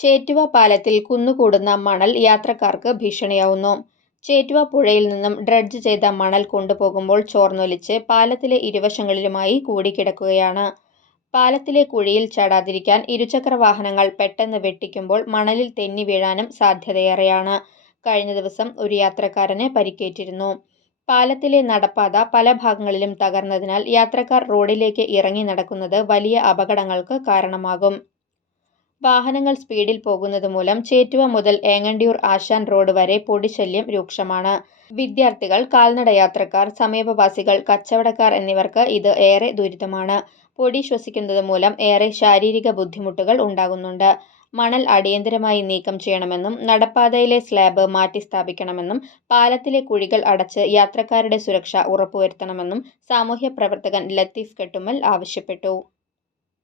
ചേറ്റുവ പാലത്തിൽ കുന്നുകൂടുന്ന മണൽ യാത്രക്കാർക്ക് ഭീഷണിയാവുന്നു. ചേറ്റുവ പുഴയിൽ നിന്നും ഡ്രഡ്ജ് ചെയ്ത മണൽ കൊണ്ടുപോകുമ്പോൾ ചോർന്നൊലിച്ച് പാലത്തിലെ ഇരുവശങ്ങളിലുമായി കൂടിക്കിടക്കുകയാണ്. പാലത്തിലെ കുഴിയിൽ ചാടാതിരിക്കാൻ ഇരുചക്ര വാഹനങ്ങൾ പെട്ടെന്ന് വെട്ടിക്കുമ്പോൾ മണലിൽ തെന്നി വീഴാനും സാധ്യതയേറെയാണ്. കഴിഞ്ഞ ദിവസം ഒരു യാത്രക്കാരന് പരിക്കേറ്റിരുന്നു. പാലത്തിലെ നടപ്പാത പല ഭാഗങ്ങളിലും തകർന്നതിനാൽ യാത്രക്കാർ റോഡിലേക്ക് ഇറങ്ങി നടക്കുന്നത് വലിയ അപകടങ്ങൾക്ക് കാരണമാകും. വാഹനങ്ങൾ സ്പീഡിൽ പോകുന്നത് മൂലം ചേറ്റുവ മുതൽ ഏങ്ങണ്ടിയൂർ ആശാൻ റോഡ് വരെ പൊടിശല്യം രൂക്ഷമാണ്. വിദ്യാർത്ഥികൾ, കാൽനടയാത്രക്കാർ, സമീപവാസികൾ, കച്ചവടക്കാർ എന്നിവർക്ക് ഇത് ഏറെ ദുരിതമാണ്. പൊടി ശ്വസിക്കുന്നത് മൂലം ഏറെ ശാരീരിക ബുദ്ധിമുട്ടുകൾ ഉണ്ടാകുന്നുണ്ട്. മണൽ അടിയന്തരമായി നീക്കം ചെയ്യണമെന്നും നടപ്പാതയിലെ സ്ലാബ് മാറ്റിസ്ഥാപിക്കണമെന്നും പാലത്തിലെ കുഴികൾ അടച്ച് യാത്രക്കാരുടെ സുരക്ഷ ഉറപ്പുവരുത്തണമെന്നും സാമൂഹ്യ പ്രവർത്തകൻ ലത്തീഫ് കെട്ടുമ്മൽ ആവശ്യപ്പെട്ടു.